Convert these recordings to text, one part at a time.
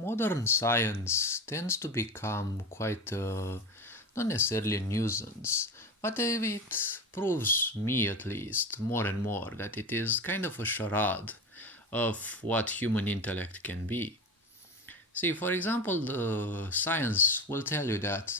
Modern science tends to become quite, not necessarily a nuisance, but it proves me at least more and more that it is kind of a charade of what human intellect can be. See, for example, the science will tell you that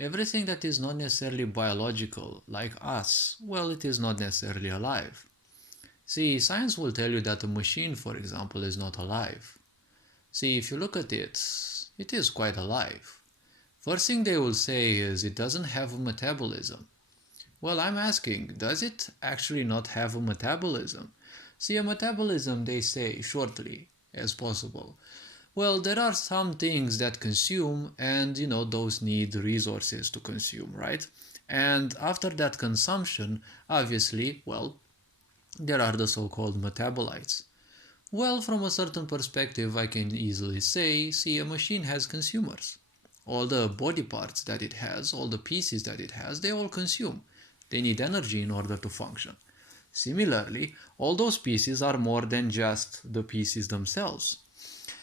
everything that is not necessarily biological, like us, well, it is not necessarily alive. See, science will tell you that a machine, for example, is not alive. See, if you look at it, it is quite alive. First thing they will say is it doesn't have a metabolism. Well, I'm asking, does it actually not have a metabolism? See, a metabolism, they say, shortly as possible. Well, there are some things that consume, and those need resources to consume, right? And after that consumption, obviously, well, there are the so called metabolites. Well, from a certain perspective, I can easily say, see, a machine has consumers. All the body parts that it has, all the pieces that it has, they all consume. They need energy in order to function. Similarly, all those pieces are more than just the pieces themselves.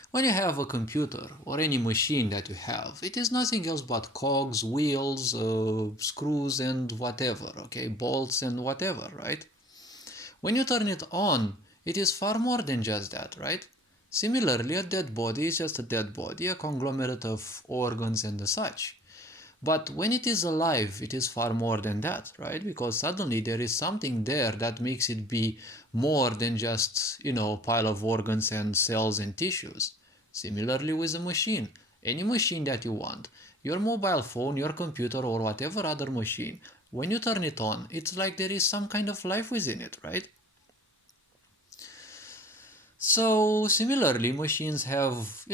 When you have a computer or any machine that you have, it is nothing else but cogs, wheels, screws, and whatever, okay, bolts and whatever, right? When you turn it on, it is far more than just that, right? Similarly, a dead body is just a dead body, a conglomerate of organs and the such. But when it is alive, it is far more than that, right? Because suddenly there is something there that makes it be more than just, a pile of organs and cells and tissues. Similarly with a machine, any machine that you want, your mobile phone, your computer, or whatever other machine, when you turn it on, it's like there is some kind of life within it, right? So, similarly, machines have,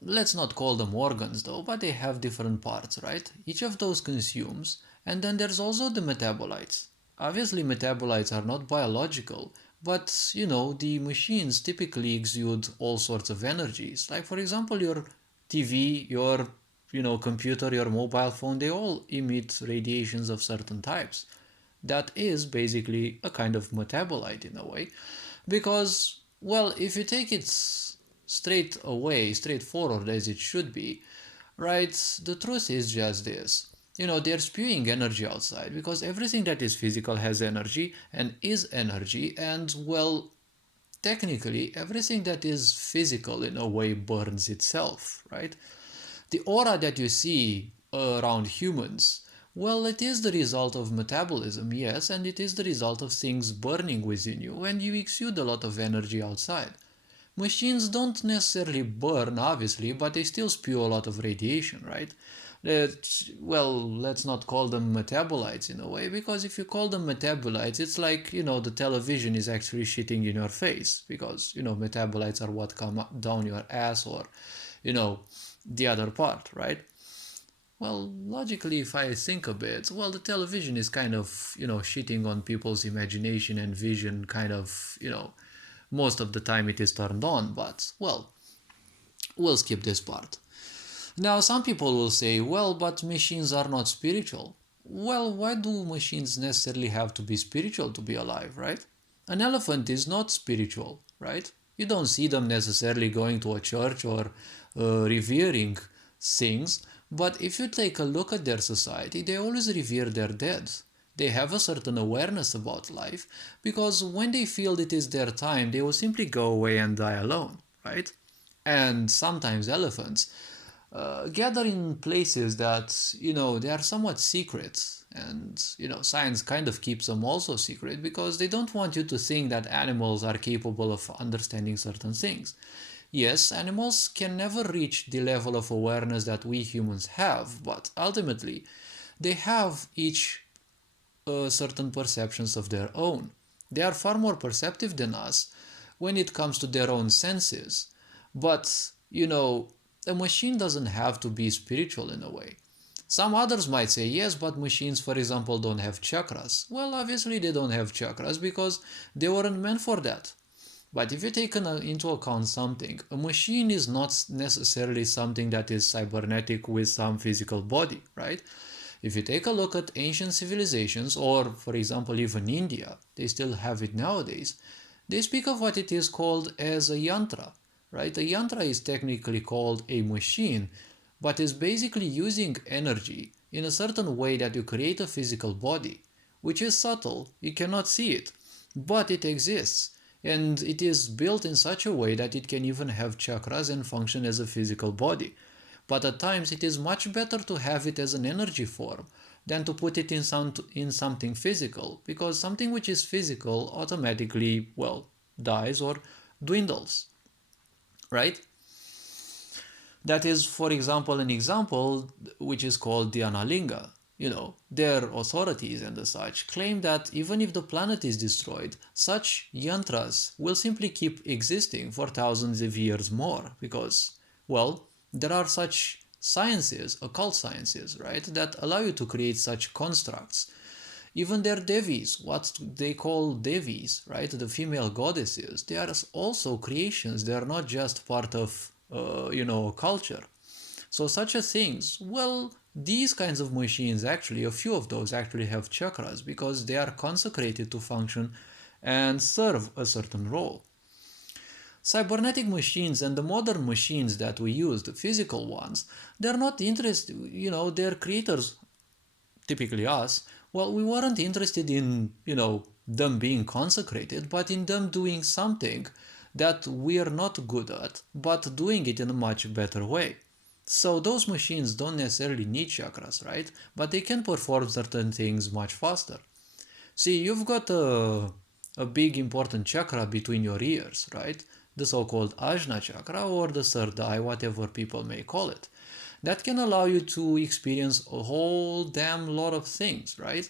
let's not call them organs though, but they have different parts, right? Each of those consumes, and then there's also the metabolites. Obviously, metabolites are not biological, but the machines typically exude all sorts of energies. Like, for example, your TV, your computer, your mobile phone, they all emit radiations of certain types. That is basically a kind of metabolite in a way, because, well, if you take it straight away, straightforward as it should be, right, the truth is just this. They're spewing energy outside because everything that is physical has energy and is energy, and, well, technically, everything that is physical in a way burns itself, right? The aura that you see around humans, well, it is the result of metabolism, yes, and it is the result of things burning within you, and you exude a lot of energy outside. Machines don't necessarily burn, obviously, but they still spew a lot of radiation, right? Well, let's not call them metabolites in a way, because if you call them metabolites, it's like, the television is actually shitting in your face, because, metabolites are what come down your ass or, you know, the other part, right? Well, logically, if I think a bit, well, the television is kind of, shitting on people's imagination and vision, kind of, most of the time it is turned on, but, well, we'll skip this part. Now, some people will say, well, but machines are not spiritual. Well, why do machines necessarily have to be spiritual to be alive, right? An elephant is not spiritual, right? You don't see them necessarily going to a church or revering things, but if you take a look at their society, they always revere their dead. They have a certain awareness about life because when they feel it is their time, they will simply go away and die alone, right? And sometimes elephants gather in places that they are somewhat secret, and science kind of keeps them also secret because they don't want you to think that animals are capable of understanding certain things. Yes, animals can never reach the level of awareness that we humans have, but ultimately they have each certain perceptions of their own. They are far more perceptive than us when it comes to their own senses. But, a machine doesn't have to be spiritual in a way. Some others might say, yes, but machines, for example, don't have chakras. Well, obviously, they don't have chakras because they weren't meant for that. But if you take into account something, a machine is not necessarily something that is cybernetic with some physical body, right? If you take a look at ancient civilizations, or for example, even India, they still have it nowadays, they speak of what it is called as a yantra. right? A yantra is technically called a machine, but is basically using energy in a certain way that you create a physical body, which is subtle, you cannot see it, but it exists. And it is built in such a way that it can even have chakras and function as a physical body. But at times it is much better to have it as an energy form than to put it in something physical, because something which is physical automatically, well, dies or dwindles, right? That is, for example, an example which is called the Analinga. Their authorities and the such claim that even if the planet is destroyed, such yantras will simply keep existing for thousands of years more because, well, there are such sciences, occult sciences, right, that allow you to create such constructs. Even their devis, what they call devis, right, the female goddesses, they are also creations. They are not just part of, culture. So such a things, well, these kinds of machines actually, a few of those actually have chakras because they are consecrated to function and serve a certain role. Cybernetic machines and the modern machines that we use, the physical ones, they're not interested, their creators, typically us, well, we weren't interested in, them being consecrated, but in them doing something that we are not good at, but doing it in a much better way. So those machines don't necessarily need chakras, right? But they can perform certain things much faster. See, you've got a big important chakra between your ears, right? The so-called Ajna chakra or the third eye, whatever people may call it. That can allow you to experience a whole damn lot of things, right?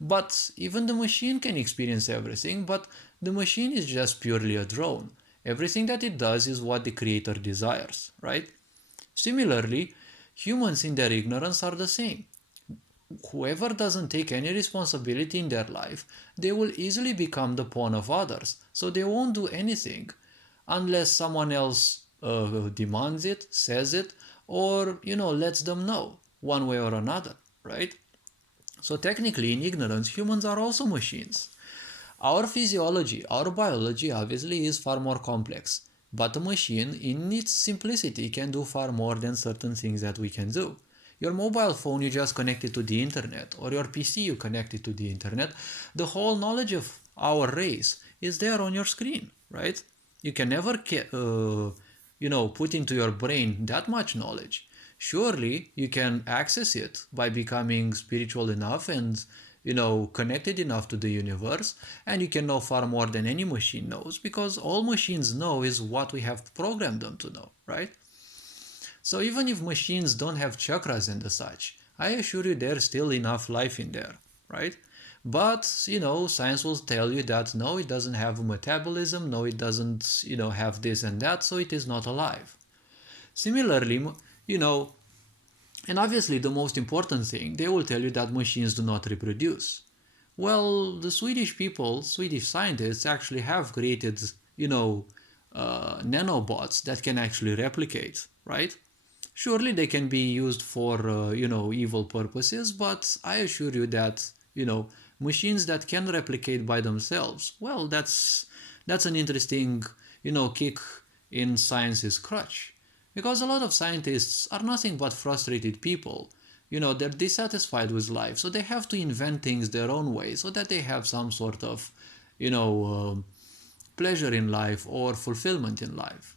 But even the machine can experience everything, but the machine is just purely a drone. Everything that it does is what the creator desires, right? Similarly, humans in their ignorance are the same. Whoever doesn't take any responsibility in their life, they will easily become the pawn of others. So they won't do anything unless someone else demands it, says it, or lets them know one way or another, right? So technically, in ignorance, humans are also machines. Our physiology, our biology obviously is far more complex, but a machine in its simplicity can do far more than certain things that we can do. Your mobile phone you just connect it to the internet, or your PC you connect it to the internet. The whole knowledge of our race is there on your screen, right? You can never put into your brain that much knowledge. Surely you can access it by becoming spiritual enough and connected enough to the universe, and you can know far more than any machine knows because all machines know is what we have programmed them to know, right? So even if machines don't have chakras and the such, I assure you there's still enough life in there, right? But, science will tell you that no, it doesn't have a metabolism, no, it doesn't, have this and that, so it is not alive. Similarly, and obviously the most important thing, they will tell you that machines do not reproduce. Well, the Swedish people, Swedish scientists actually have created, nanobots that can actually replicate, right? Surely they can be used for, evil purposes, but I assure you that, machines that can replicate by themselves, well, that's an interesting, kick in science's crutch. Because a lot of scientists are nothing but frustrated people. They're dissatisfied with life, so they have to invent things their own way so that they have some sort of, pleasure in life or fulfillment in life.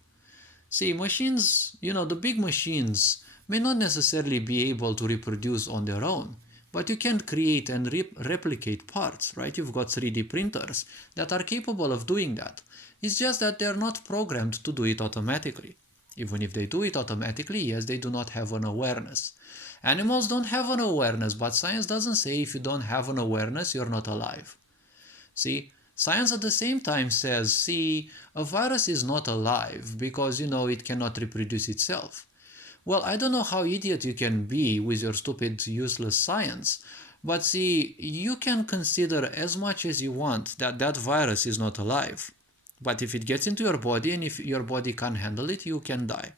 See, machines, the big machines may not necessarily be able to reproduce on their own, but you can create and replicate parts, right? You've got 3D printers that are capable of doing that. It's just that they're not programmed to do it automatically. Even if they do it automatically, yes, they do not have an awareness. Animals don't have an awareness, but science doesn't say if you don't have an awareness, you're not alive. See, science at the same time says, see, a virus is not alive because, it cannot reproduce itself. Well, I don't know how idiot you can be with your stupid, useless science, but see, you can consider as much as you want that that virus is not alive. But if it gets into your body and if your body can't handle it, you can die.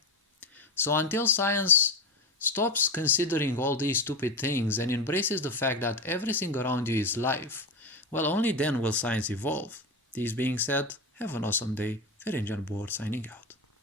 So until science stops considering all these stupid things and embraces the fact that everything around you is life, well, only then will science evolve. This being said, have an awesome day. Ferenc Board signing out.